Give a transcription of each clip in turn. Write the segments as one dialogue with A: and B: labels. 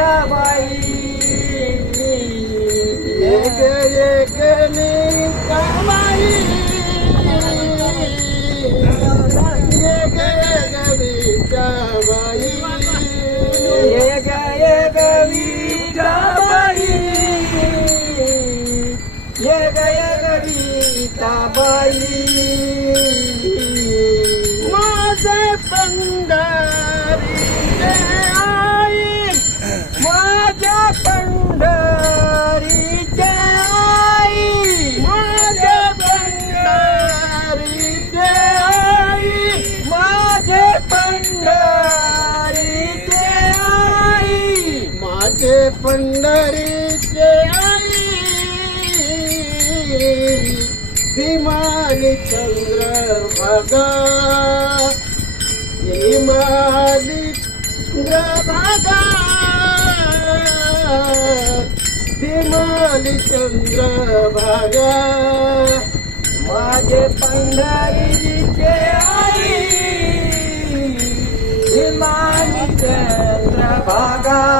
A: विठाबाई
B: एक एक नीताबाई एक एक विठाबाई
A: एक एक विठाबाई एक एक विठाबाई
B: माझे
A: पंढरी
B: माझे पंढरीचे आई हिमाली चंद्र भागा विमाली चंद्र भागा विमाली चंद्र भागा
A: माझे पंढरीचे आई हिमानी
B: चंद्र भागा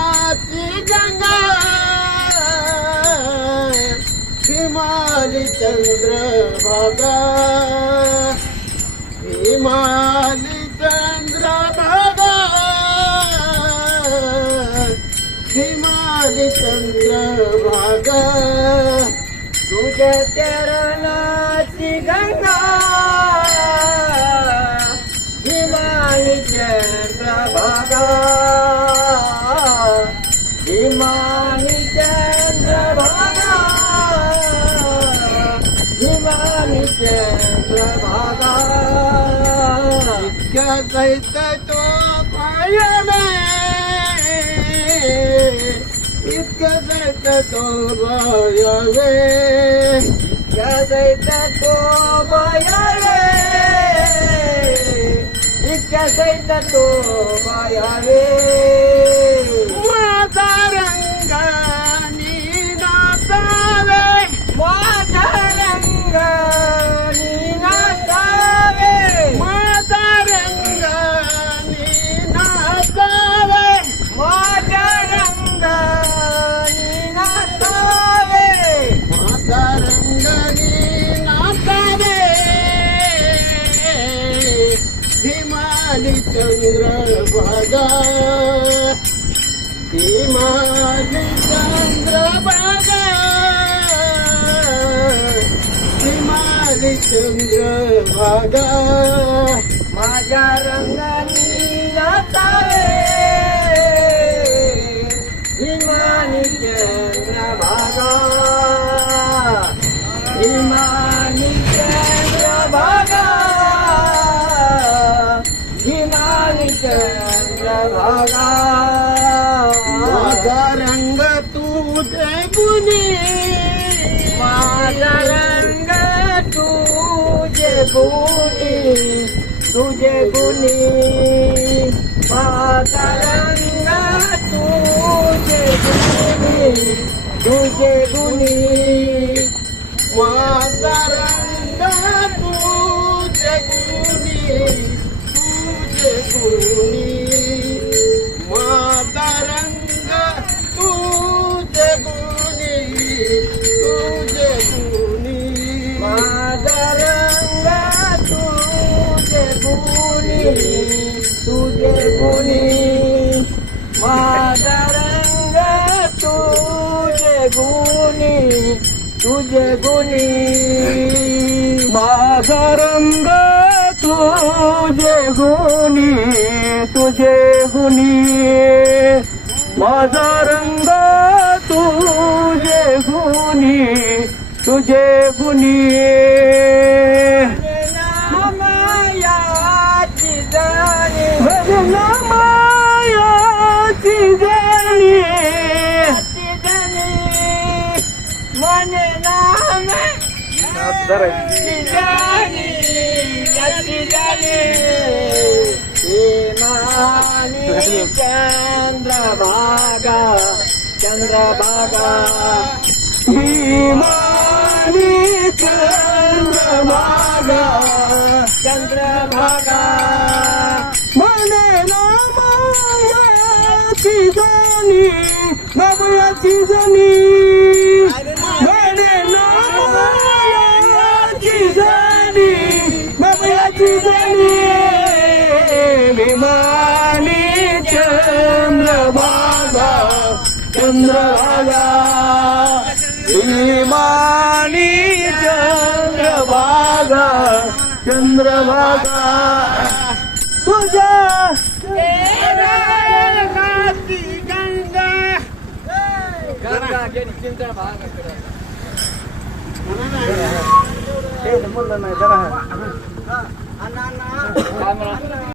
B: हिमाली चंद्र भागा. हिमाली चंद्र भागा. हिमाली चंद्र भागा.
A: तुझ्या चरणाची கதைத்த தோபாயமே இக்கதைத்த தோபாயவே கதைத்த தோபாயவே இக்கதைத்த
B: தோபாயவே गा ती माझी चंद्रभागा ती माझी चंद्रभागा
A: माझ्या
B: रंगाने
A: चंद्रभागा
B: माझा रंग तुझे गुणी
A: माझा रंग तुझे गुणी तुझे गुणी माझा रंग तुझे गुणी तुझे गुणी
B: माझा रंग तुझे गुणी तुझे गुणी तुझे गुणी
A: माझा रंग तुझे गुणी तुझे गुणी माझा रंग तुझे गुणी तुझे गुणी माझा रंग तुझे गुणी तुझे गुणी.
C: चंद्रभागा चंद्रभागा हिमानी चंद्रभागा चंद्रभागा म्हणे नामायाची जणी नवयाची जणी म्हणे नवयाची जणी विमानी चंद्रभागा। चंद्रभागा विमानी चंद्रभागा चंद्रभागा 怎么了